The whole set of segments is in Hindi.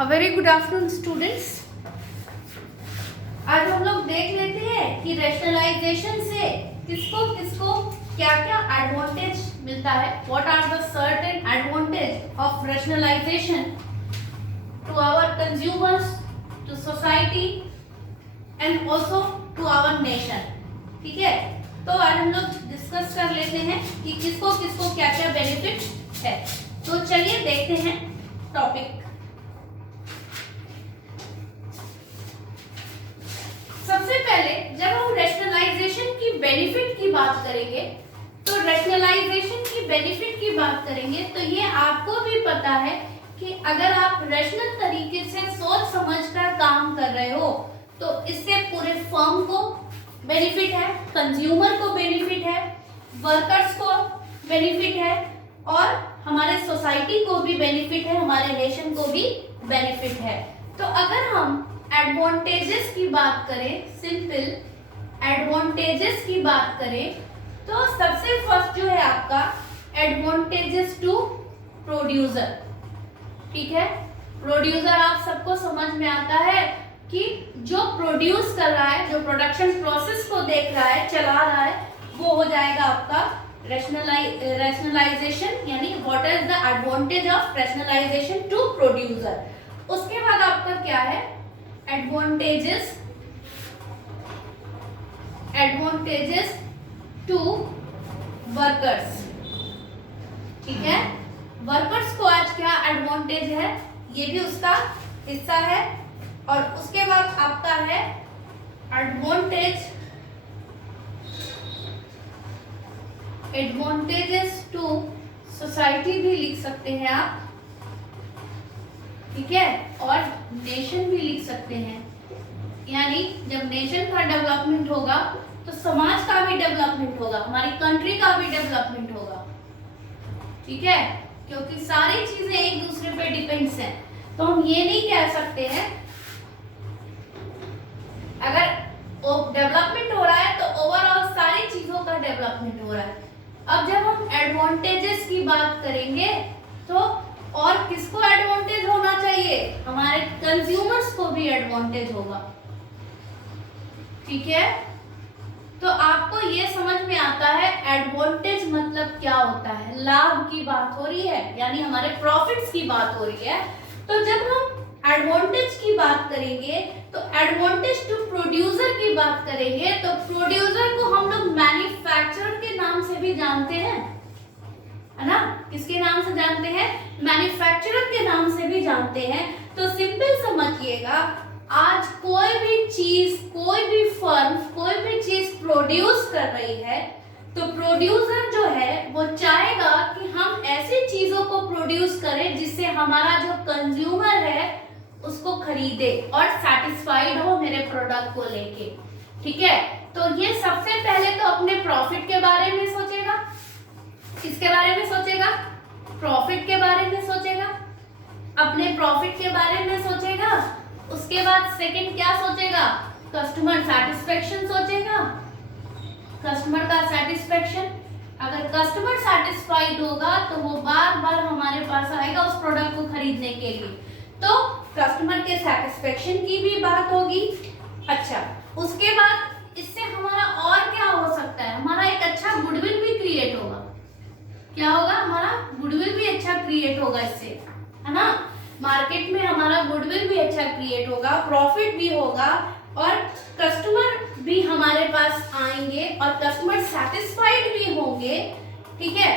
A very good afternoon students. आज हम लोग देख लेते हैं कि रैशनलाइजेशन से किसको किसको क्या क्या एडवांटेज मिलता है। What are the certain advantage of rationalisation to our consumers, to society and also to our nation. ठीक है, तो आज हम लोग डिस्कस कर लेते हैं कि किसको किसको क्या क्या बेनिफिट है। तो चलिए देखते हैं टॉपिक। सबसे पहले जब हम रैशनलाइजेशन की बेनिफिट की बात करेंगे, तो रैशनलाइजेशन की बेनिफिट की बात करेंगे तो ये आपको भी पता है कि अगर आप रैशनल तरीके से सोच समझकर काम कर रहे हो तो इससे पूरे फर्म को बेनिफिट है, कंज्यूमर को बेनिफिट है, वर्कर्स को बेनिफिट है और हमारे सोसाइटी को भी बेनिफिट है, हमारे नेशन को भी बेनिफिट है। तो अगर हम एडवांटेजेस की बात करें, सिंपल एडवांटेजेस की बात करें, तो सबसे फर्स्ट जो है आपका एडवांटेजेस टू प्रोड्यूसर। ठीक है, प्रोड्यूसर आप सबको समझ में आता है कि जो प्रोड्यूस कर रहा है, जो प्रोडक्शन प्रोसेस को देख रहा है, चला रहा है, वो हो जाएगा आपका रैशनलाइजेशन, यानी what is the advantage of rationalisation to producer. उसके बाद आपका क्या है एडवांटेजेस टू वर्कर्स। ठीक है, वर्कर्स को आज क्या एडवांटेज है, ये भी उसका हिस्सा है। और उसके बाद आपका है एडवांटेजेस टू सोसाइटी भी लिख सकते हैं आप। ठीक है, और नेशन भी लिख सकते हैं, यानी जब नेशन का डेवलपमेंट होगा तो समाज का भी डेवलपमेंट होगा, हमारी कंट्री का भी डेवलपमेंट होगा। ठीक है, क्योंकि सारी चीजें एक दूसरे पे डिपेंड्स हैं। तो हम ये नहीं कह सकते हैं अगर डेवलपमेंट हो रहा है तो ओवरऑल सारी चीजों का डेवलपमेंट हो रहा है। अब जब हम एडवांटेजेस की बात करेंगे तो और किसको एडवांटेज होना चाहिए, हमारे कंज्यूमर्स को भी एडवांटेज होगा। ठीक है, तो आपको ये समझ में आता है एडवांटेज मतलब क्या होता है, लाभ की बात हो रही है, यानी हमारे प्रॉफिट्स की बात हो रही है। तो जब हम एडवांटेज की बात करेंगे तो एडवांटेज टू प्रोड्यूसर की बात करेंगे तो प्रोड्यूसर को हम लोग मैन्युफैक्चरर के नाम से भी जानते हैं, है ना। किसके नाम से जानते हैं, मैन्युफैक्चरर के नाम से भी जानते हैं। तो सिंपल समझिएगा, आज कोई भी चीज, कोई भी फर्म कोई भी चीज प्रोड्यूस कर रही है तो प्रोड्यूसर जो है वो चाहेगा कि हम ऐसी चीजों को प्रोड्यूस करें जिससे हमारा जो कंज्यूमर है उसको खरीदे और सेटिस्फाइड हो मेरे प्रोडक्ट को लेके। ठीक है, तो ये सबसे पहले तो अपने प्रॉफिट के बारे में सोचेगा। किसके बारे में सोचेगा, प्रॉफिट के बारे में सोचेगा, अपने प्रॉफिट के बारे में सोचेगा। उसके बाद सेकंड क्या सोचेगा, कस्टमर सेटिस्फेक्शन सोचेगा, कस्टमर का सेटिस्फेक्शन। अगर कस्टमर सेटिस्फाइड होगा तो वो बार बार हमारे पास आएगा उस प्रोडक्ट को खरीदने के लिए। तो कस्टमर के सेटिस्फेक्शन की भी बात होगी। अच्छा, उसके बाद इससे हमारा और क्या हो सकता है, हमारा एक अच्छा गुडविल भी क्रिएट होगा। क्या होगा, हमारा गुडविल भी अच्छा क्रिएट होगा इससे, है ना। मार्केट में हमारा गुडविल भी अच्छा क्रिएट होगा, प्रॉफिट भी होगा और कस्टमर भी हमारे पास आएंगे और कस्टमर सेटिस्फाइड भी होंगे। ठीक है,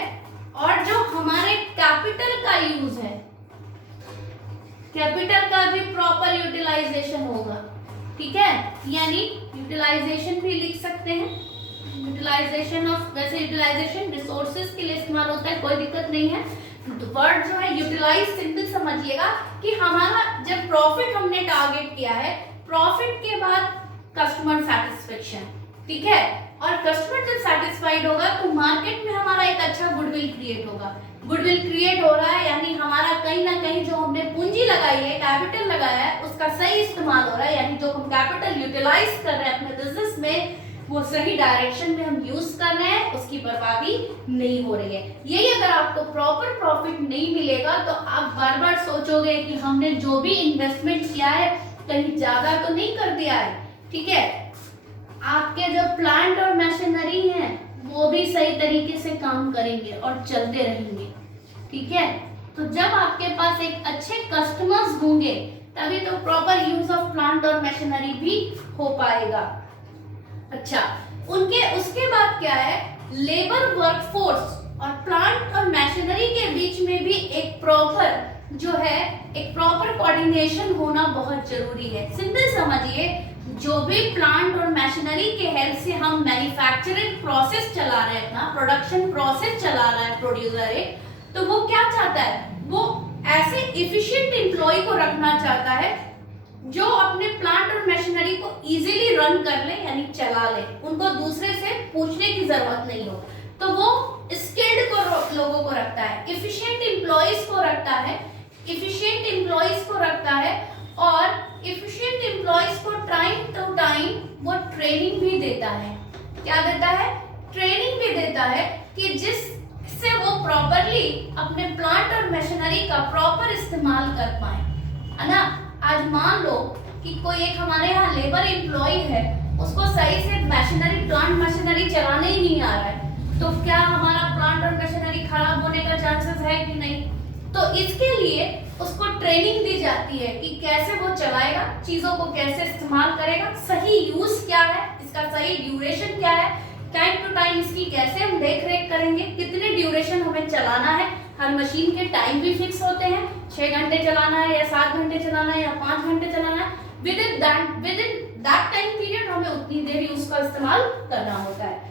और जो हमारे कैपिटल का यूज है, कैपिटल का भी प्रॉपर यूटिलाइजेशन होगा। ठीक है, यानी यूटिलाइजेशन भी लिख सकते हैं, यूटिलाइजेशन ऑफ, वैसे यूटिलाइजेशन रिसोर्सेज के लिए इस्तेमाल होता है, कोई दिक्कत नहीं है। वर्ड जो है यूटिलाइज सिंपल समझिएगा कि हमारा जब प्रॉफिट हमने टारगेट किया है, प्रॉफिट के बाद कस्टमर सेटिस्फेक्शन। ठीक है, और कस्टमर जब सेटिस्फाइड होगा तो मार्केट में हमारा एक अच्छा गुडविल क्रिएट होगा। गुडविल क्रिएट हो रहा है यानी हमारा कहीं ना कहीं जो हमने पूंजी लगाई है, कैपिटल लगाया है, उसका सही इस्तेमाल हो रहा है, यानी जो हम कैपिटल यूटिलाइज कर रहे हैं अपने बिजनेस में वो सही डायरेक्शन में हम यूज कर रहे हैं, उसकी बर्बादी नहीं हो रही है। यही अगर आपको प्रॉपर प्रॉफिट नहीं मिलेगा तो आप बार बार सोचोगे कि हमने जो भी इन्वेस्टमेंट किया है कहीं ज्यादा तो नहीं कर दिया है। ठीक है, आपके जो प्लांट और मशीनरी हैं वो भी सही तरीके से काम करेंगे और चलते रहेंगे। ठीक है, तो जब आपके पास एक अच्छे कस्टमर्स होंगे तभी तो प्रॉपर यूज ऑफ प्लांट और मशीनरी भी हो पाएगा। अच्छा, उसके बाद क्या है, लेबर वर्कफोर्स और प्लांट और मशीनरी के बीच में भी एक प्रॉपर कोऑर्डिनेशन होना बहुत जरूरी है। सिंपल समझिए, जो भी प्लांट और मशीनरी के हेल्प से हम मैन्युफैक्चरिंग प्रोसेस चला रहे हैं, अपना प्रोडक्शन प्रोसेस चला रहा है प्रोड्यूसर एक, तो वो क्या चाहता है, वो ऐसे इफिशिएंट एम्प्लॉय को रखना चाहता है जो अपने प्लांट और मशीनरी को इजीली रन कर ले, यानी चला ले, उनको दूसरे से पूछने की जरूरत नहीं हो। तो वो स्किल्ड लोगों को रखता है, इफिशिएंट एम्प्लॉयज को रखता है, और इफिशिएंट एम्प्लॉयज को टाइम टू टाइम वो ट्रेनिंग भी देता है। क्या देता है? ट्रेनिंग भी देता है कि जिससे वो प्रॉपरली अपने प्लांट और मशीनरी का प्रॉपर इस्तेमाल कर पाए, है ना। आज मान लो कि कोई एक हमारे यहाँ लेबर एम्प्लॉय है, उसको सही से प्लांट मशीनरी चलाने ही नहीं आ रहा है, तो क्या हमारा प्लांट और मशीनरी खराब होने का चांसेस है कि नहीं? तो इसके लिए उसको ट्रेनिंग दी जाती है कि कैसे वो चलाएगा, चीजों को कैसे इस्तेमाल करेगा, सही यूज क्या है, इसका सही ड्यूरेशन क्या है, टाइम टू टाइम इसकी कैसे हम देख रेख करेंगे, कितने ड्यूरेशन हमें चलाना है। हर मशीन के टाइम भी फिक्स होते हैं, 6 घंटे चलाना है या 7 घंटे चलाना है या 5 घंटे चलाना है। With in that time period हमें उतनी देर उसका इस्तेमाल करना होता है।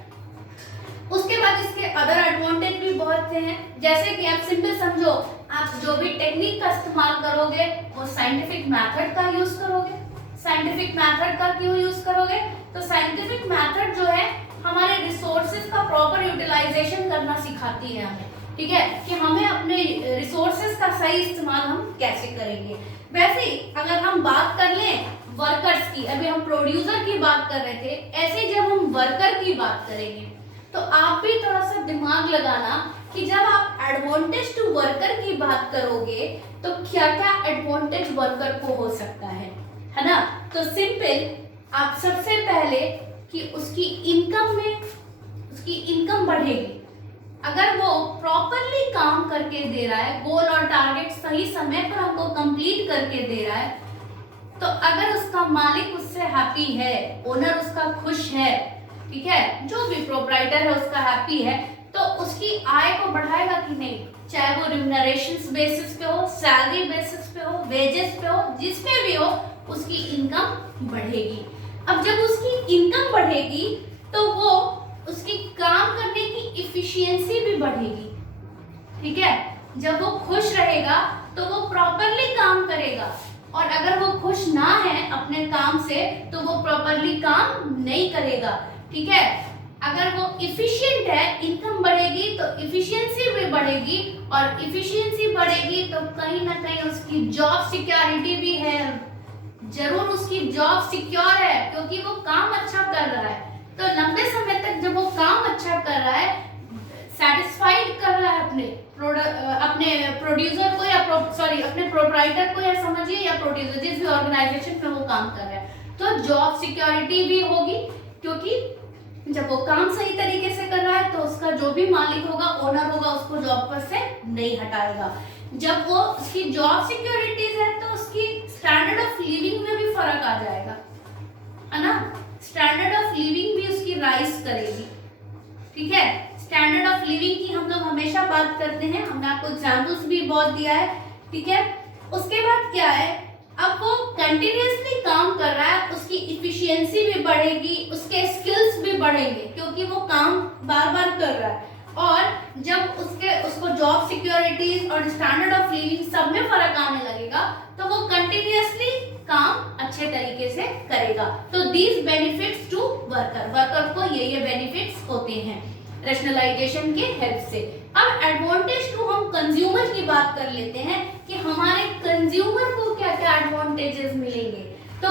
उसके बाद इसके अदर एडवांटेज भी बहुत हैं, जैसे कि आप सिंपल समझो, आप जो भी टेक्निक का इस्तेमाल करोगे वो साइंटिफिक मेथड का यूज करोगे। साइंटिफिक मेथड का क्यों यूज करोगे? तो साइंटिफिक मेथड जो है हमारे रिसोर्सेज का प्रॉपर यूटिलाइजेशन करना सिखाती है हमें। ठीक है, कि हमें अपने रिसोर्सेज का सही इस्तेमाल हम कैसे करेंगे। वैसे ही अगर हम बात कर लें वर्कर्स की, अभी हम प्रोड्यूसर की बात कर रहे थे, ऐसे जब हम वर्कर की बात करेंगे तो आप भी थोड़ा सा दिमाग लगाना कि जब आप एडवांटेज टू वर्कर की बात करोगे तो क्या क्या एडवांटेज वर्कर को हो सकता है ना। तो सिंपल, आप सबसे पहले कि उसकी इनकम बढ़ेगी। अगर वो प्रॉपरली काम करके दे रहा है, गोल और टारगेट सही समय पर हमको कंप्लीट करके दे रहा है, तो अगर उसका मालिक उससे हैप्पी है, ओनर उसका खुश है, ठीक है, जो भी प्रोप्राइटर है उसका हैप्पी है, तो उसकी आय को बढ़ाएगा कि नहीं, चाहे वो रिम्यूनरेशन बेसिस पे हो, सैलरी बेसिस पे हो, वेजेस पे हो, जिस पे भी हो, उसकी इनकम बढ़ेगी। अब जब उसकी इनकम बढ़ेगी तो वो उसकी काम करने की इफिशियंसी भी बढ़ेगी। ठीक है, जब वो खुश रहेगा तो वो प्रॉपरली काम करेगा, और अगर वो खुश ना है अपने काम से तो वो प्रॉपरली काम नहीं करेगा। ठीक है, अगर वो इफिशिएंट है, इनकम बढ़ेगी तो इफिशियंसी भी बढ़ेगी, और इफिशियंसी बढ़ेगी तो कहीं ना कहीं उसकी जॉब सिक्योरिटी भी है, जरूर उसकी जॉब सिक्योर है, क्योंकि वो काम अच्छा कर रहा है। तो लंबे समय तक जब वो काम अच्छा कर रहा है, सेटिस्फाइड कर रहा है अपने प्रोड्यूसर को, या अपने प्रोप्राइटर को, या समझिए या प्रोड्यूसर, जिस भी ऑर्गेनाइजेशन में वो काम कर रहा है, तो जॉब सिक्योरिटी भी होगी, क्योंकि जब वो काम सही तरीके से कर रहा है तो उसका जो भी मालिक होगा, ओनर होगा, उसको जॉब पर से नहीं हटाएगा। जब वो उसकी जॉब सिक्योरिटीज है तो उसकी स्टैंडर्ड ऑफ लिविंग में भी फर्क आ जाएगा, है ना। स्टैंडर्ड ऑफ लिविंग भी उसकी राइज करेगी। ठीक है, स्टैंडर्ड ऑफ लिविंग की हम लोग हमेशा बात करते हैं, हमने आपको एग्जांपल्स भी बहुत दिया है। ठीक है, उसके बाद क्या है, अब वो कंटिन्यूअसली काम कर रहा है, उसकी इफिशियंसी भी बढ़ेगी, उसके स्किल्स भी बढ़ेंगे, क्योंकि वो काम बार बार कर रहा है, और जब उसको जॉब सिक्योरिटीज और स्टैंडर्ड ऑफ लिविंग सब में फर्क आने लगेगा तो वो कंटिन्यूअसली काम अच्छे तरीके से करेगा। तो दीज बेनिफिट्स टू वर्कर को ये बेनिफिट्स होते हैं रैशनलाइजेशन के हेल्प से। अब एडवांटेज टू हम कंज्यूमर की बात कर लेते हैं कि हमारे कंज्यूमर को क्या क्या एडवांटेजेस मिलेंगे। तो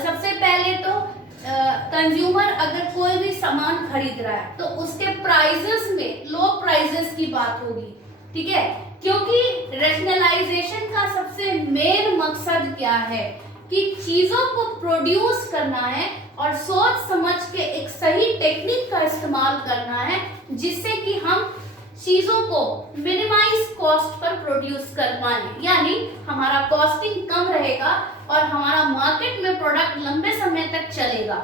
सबसे पहले तो कंज्यूमर अगर कोई भी सामान खरीद रहा है तो उसके प्राइसेस में लो प्राइसेस की बात होगी, ठीक है, क्योंकि रेशनलाइजेशन का सबसे मेन मकसद क्या है कि चीजों को प्रोड्यूस करना है और सोच समझ के एक सही टेक्निक का इस्तेमाल करना है जिससे कि हम चीजों को मिनिमाइज कॉस्ट पर प्रोड्यूस कर पाए, यानी हमारा कॉस्टिंग कम रहेगा और हमारा मार्केट में प्रोडक्ट लंबे समय तक चलेगा।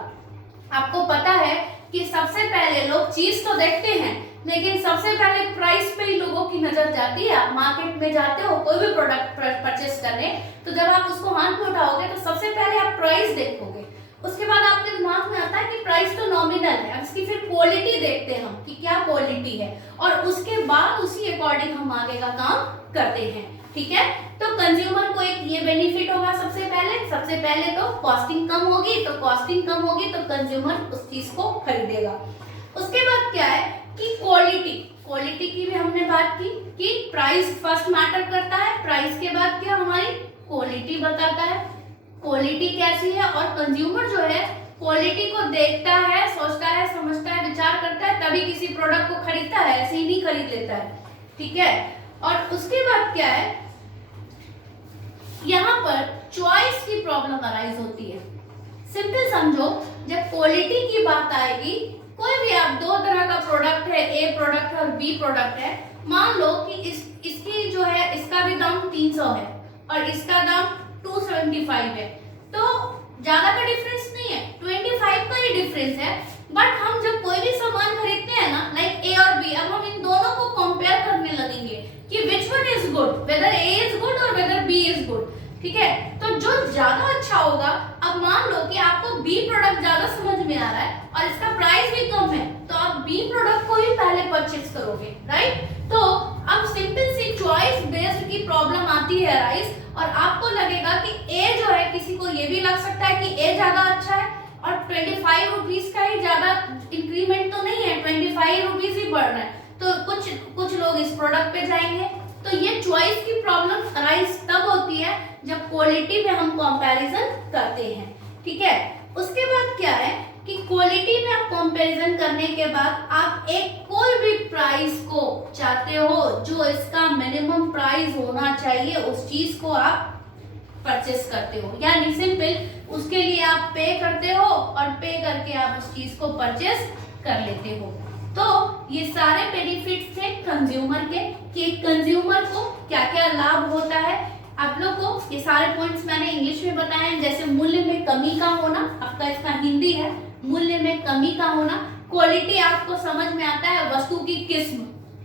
आपको पता है कि सबसे पहले लोग चीज तो देखते हैं लेकिन सबसे पहले प्राइस पे ही लोगों की नजर जाती है। आप मार्केट में जाते हो कोई भी प्रोडक्ट परचेस करने, तो जब आप उसको हाथ में उठाओगे तो सबसे पहले आप प्राइस देखोगे, उसके बाद आपके दिमाग में आता है कि प्राइस तो नॉमिनल है, इसकी फिर क्वालिटी देखते हैं हम कि क्या क्वालिटी है और उसके बाद उसी अकॉर्डिंग हम आगे का काम करते हैं, ठीक है। तो कंज्यूमर को एक ये बेनिफिट होगा, सबसे पहले तो कॉस्टिंग कम होगी, तो कॉस्टिंग कम होगी तो कंज्यूमर उस चीज को खरीदेगा। उसके बाद क्या है कि क्वालिटी की भी हमने बात की कि प्राइस फर्स्ट मैटर करता है, प्राइस के बाद क्या हमारी क्वालिटी बताता है, क्वालिटी कैसी है, और कंज्यूमर जो है क्वालिटी को देखता है, सोचता है, समझता है, विचार करता है, तभी किसी प्रोडक्ट को खरीदता है, ऐसे ही नहीं खरीद लेता है, ठीक है। और उसके बाद क्या है, यहाँ पर चॉइस की प्रॉब्लम अराइज होती है। सिंपल समझो, जब क्वालिटी की बात आएगी, कोई भी आप दो तरह का प्रोडक्ट है, ए प्रोडक्ट है और बी प्रोडक्ट है, मान लो कि इसकी जो है इसका भी दाम 300 है और इसका दाम 275 है, तो ज्यादा का डिफरेंस नहीं है, 25 का ही डिफरेंस है। बट हम जब कोई भी सामान खरीदते हैं ना, लाइक ए और बी, अब हम इन दोनों को कंपेयर करने लगेंगे कि which one is good, whether A is good और वेदर बी इज गुड, ठीक है। तो जो ज्यादा अच्छा होगा, अब मान लो कि आपको बी प्रोडक्ट ज्यादा समझ में आ रहा है और इसका प्राइस भी कम है, तो आप बी प्रोडक्ट को ही पहले परचेज करोगे, राइट। तो अब सिंपल सी चॉइस बेस्ड की प्रॉब्लम आती है राइस, और आपको लगेगा कि ए जो है, किसी को ये भी लग सकता है कि ए ज्यादा अच्छा है और 25 रुपीज का ही ज्यादा इंक्रीमेंट तो नहीं है, 25 रुपीज ही बढ़ रहा है, तो कुछ लोग इस प्रोडक्ट पे जाएंगे। तो ये चॉइस की प्रॉब्लम अराइज तब होती है जब क्वालिटी में हम कंपैरिजन करते हैं, ठीक है। उसके बाद क्या है कि क्वालिटी में आप कंपैरिजन करने के बाद आप एक कोई भी प्राइस को चाहते हो जो इसका मिनिमम प्राइस होना चाहिए, उस चीज को आप परचेस करते हो, यानी सिंपल उसके लिए आप पे करते हो और पे करके आप उस चीज को परचेस कर लेते हो। तो ये सारे बेनिफिट्स थे कंज्यूमर के कि कंज्यूमर को क्या क्या लाभ होता है। आप लोग को ये सारे पॉइंट्स मैंने इंग्लिश में बताए हैं, जैसे मूल्य में कमी का होना, आपका इसका हिंदी है मूल्य में कमी का होना। क्वालिटी आपको समझ में आता है, वस्तु की किस्म,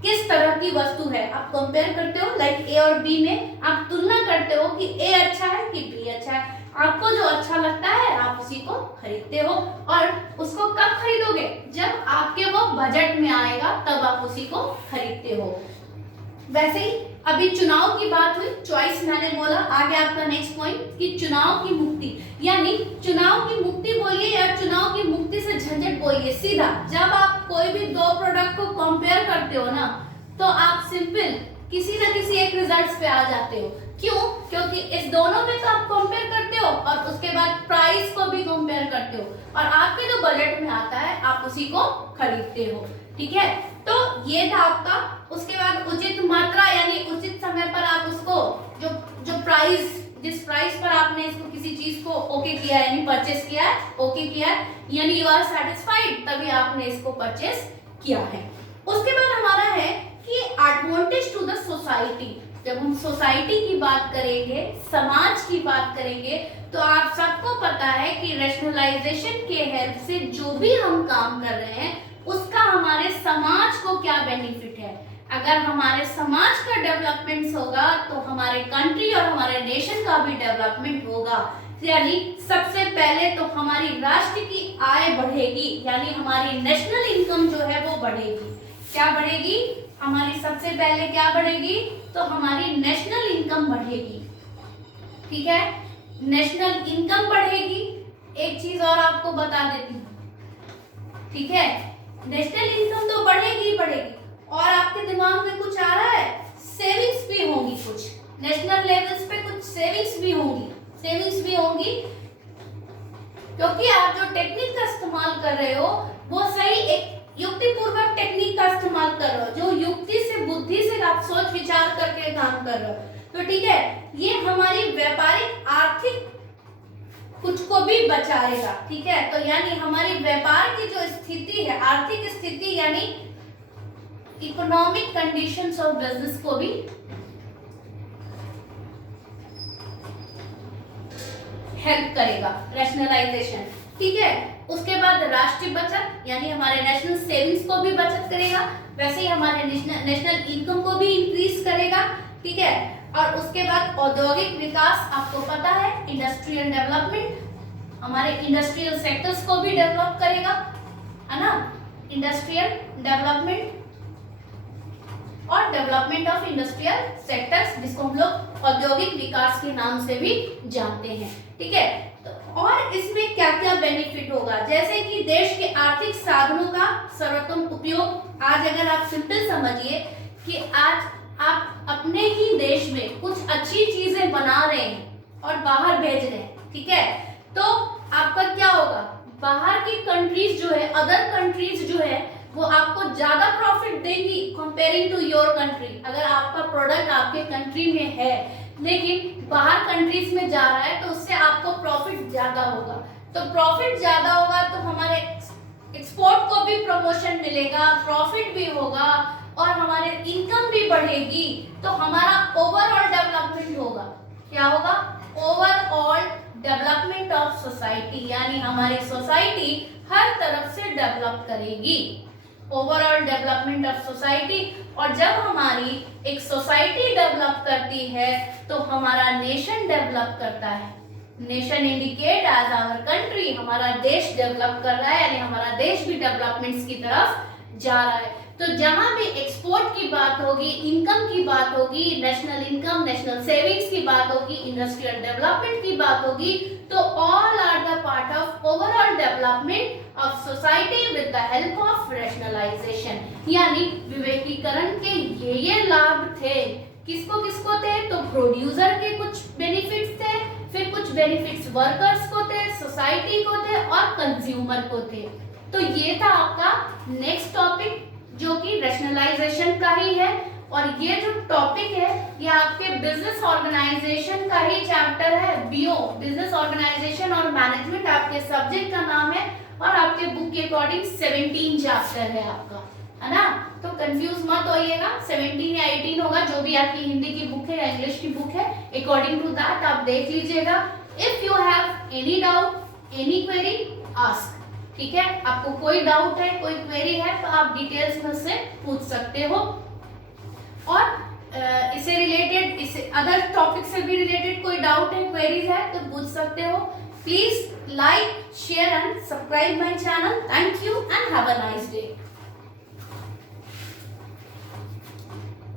किस तरह की वस्तु है, आप कंपेयर करते हो, लाइक ए और बी में आप तुलना करते हो कि ए अच्छा है कि बी अच्छा है, आपको जो अच्छा लगता है आप उसी को खरीदते हो। और उसको कब खरीदोगे, जब आपके वो बजट में आएगा तब आप उसी को खरीदते हो। वैसे ही अभी चुनाव की बात हुई, चॉइस मैंने बोला, आगे आपका नेक्स्ट पॉइंट कि चुनाव की मुक्ति, यानी चुनाव की मुक्ति बोलिए या चुनाव की मुक्ति से झंझट बोलिए, सीधा जब आप कोई भी दो प्रोडक्ट को कंपेयर करते हो ना, तो आप सिंपल किसी न किसी एक रिजल्ट्स पे आ जाते हो। क्यों? क्योंकि इस दोनों में तो आप कंपेयर करते हो और उसके बाद प्राइस को भी कंपेयर करते हो और आपके जो बजट में आता है आप उसी को खरीदते हो, ठीक है। तो ये था आपका। उसके बाद उचित मात्रा, यानी उचित समय पर आप उसको जो प्राइस, जिस प्राइस पर आपने इसको किसी चीज को ओके किया यानी परचेस किया है, ओके किया है, यानी यू आर सेटिस्फाइड, तभी आपने इसको परचेस किया है। उसके बाद हमारा है कि एडवांटेज टू द सोसाइटी। जब हम सोसाइटी की बात करेंगे, समाज की बात करेंगे, तो आप सबको पता है कि रैशनलाइजेशन के हेल्प से जो भी हम काम कर रहे हैं उसका हमारे समाज को क्या बेनिफिट है। अगर हमारे समाज का डेवलपमेंट होगा तो हमारे कंट्री और हमारे नेशन का भी डेवलपमेंट होगा। यानी सबसे पहले तो हमारी राष्ट्र की आय बढ़ेगी, यानी हमारी नेशनल इनकम जो है वो बढ़ेगी। क्या बढ़ेगी? हमारी सबसे पहले क्या बढ़ेगी? तो हमारी नेशनल इनकम बढ़ेगी, ठीक है। नेशनल इनकम बढ़ेगी। एक चीज और आपको बता देती हूँ, ठीक है, नेशनल इनकम तो बढ़ेगी ही बढ़ेगी, और आपके दिमाग में कुछ आ रहा है, सेविंग्स भी होंगी, कुछ नेशनल लेवल्स पे कुछ सेविंग्स भी होंगी, क्योंकि आप जो टेक्निक का इस्तेमाल कर रहे हो वो सही एक युक्तिपूर्वक टेक्निक का इस्तेमाल कर रहे हो, जो युक्ति से बुद्धि से आप सोच विचार करके काम कर रहे हो। तो ठीक है, ये हमारी व्यापारिक आर्थिक कुछ को भी बचाएगा। ठीक है, तो यानी हमारी व्यापार की जो स्थिति है, आर्थिक स्थिति यानी इकोनॉमिक कंडीशंस ऑफ बिजनेस को भी हेल्प करेगा रैशनलाइजेशन। ठीक है, उसके बाद राष्ट्रीय बचत यानी हमारे नेशनल सेविंग्स को भी बचत करेगा, वैसे ही हमारे नेशनल इनकम को भी इंक्रीज करेगा। ठीक है, और उसके बाद औद्योगिक विकास, आपको पता है इंडस्ट्रियल डेवलपमेंट, हमारे इंडस्ट्रियल सेक्टर्स को भी डेवलप करेगा, है ना, इंडस्ट्रियल डेवलपमेंट और डेवलपमेंट ऑफ इंडस्ट्रियल सेक्टर्स, जिसको हम लोग औद्योगिक विकास के नाम से भी जानते हैं। ठीक है, तो और इसमें क्या क्या बेनिफिट होगा, जैसे कि देश के आर्थिक साधनों का सर्वोत्तम उपयोग। आज अगर आप सिंपल समझिए कि आज आप अपने ही देश में कुछ अच्छी चीजें बना रहे हैं और बाहर भेज रहे हैं, ठीक है, तो आपका क्या होगा, बाहर की कंट्रीज जो है, अदर कंट्रीज जो है वो आपको ज्यादा प्रॉफिट देंगी कंपेयरिंग टू योर कंट्री। अगर आपका प्रोडक्ट आपके कंट्री में है लेकिन बाहर कंट्रीज में जा रहा है तो उससे आपको प्रॉफिट ज्यादा होगा। तो प्रॉफिट ज्यादा होगा तो हमारे एक्सपोर्ट को भी प्रमोशन मिलेगा, प्रॉफिट भी होगा और हमारे इनकम भी बढ़ेगी, तो हमारा ओवरऑल डेवलपमेंट होगा। क्या होगा, ओवरऑल डेवलपमेंट ऑफ सोसाइटी, यानी हमारी सोसाइटी हर तरफ से डेवलप करेगी, ओवरऑल डेवलपमेंट ऑफ सोसाइटी। और जब हमारी एक सोसाइटी डेवलप करती है तो हमारा नेशन डेवलप करता है। Nation indicate as our country, हमारा देश डेवलप कर रहा है, यानी हमारा देश भी डेवलपमेंट्स की तरफ जा रहा है। तो जहां भी एक्सपोर्ट की बात होगी, इनकम की बात होगी, नेशनल इनकम, नेशनल सेविंग्स की बात होगी, इंडस्ट्रियल डेवलपमेंट की बात होगी, तो all are the part of overall development of society with the help of rationalisation. यानी विवेकीकरण के ये लाभ थे। किसको किसको थे, तो प्रोड्यूसर के कुछ बेनिफिट्स थे, फिर कुछ बेनिफिट्स वर्कर्स को थे, सोसाइटी को थे और कंज्यूमर को थे। तो ये था आपका नेक्स्ट टॉपिक जो कि रैशनलाइजेशन का ही है। और ये जो टॉपिक है ये आपके बिजनेस ऑर्गेनाइजेशन का ही चैप्टर है, बीओ, बिजनेस ऑर्गेनाइजेशन और मैनेजमेंट आपके सब्जेक्ट का नाम है और आपके बुक के अकॉर्डिंग 17 चैप्टर है आपका, है ना। तो कंफ्यूज मत होइएगा, 17 या 18 होगा, जो भी आपकी हिंदी की बुक है या इंग्लिश की बुक है, अकॉर्डिंग टू दैट आप देख लीजिएगा। If you have any doubt, any query, ask. ठीक है, आपको कोई डाउट है, कोई क्वेरी है तो आप डिटेल्स मुझसे पूछ सकते हो। और इससे रिलेटेड, इससे अदर टॉपिक से भी रिलेटेड कोई डाउट है, क्वेरीज है तो पूछ सकते हो। Please like, share and subscribe my channel. Thank you and have a nice day.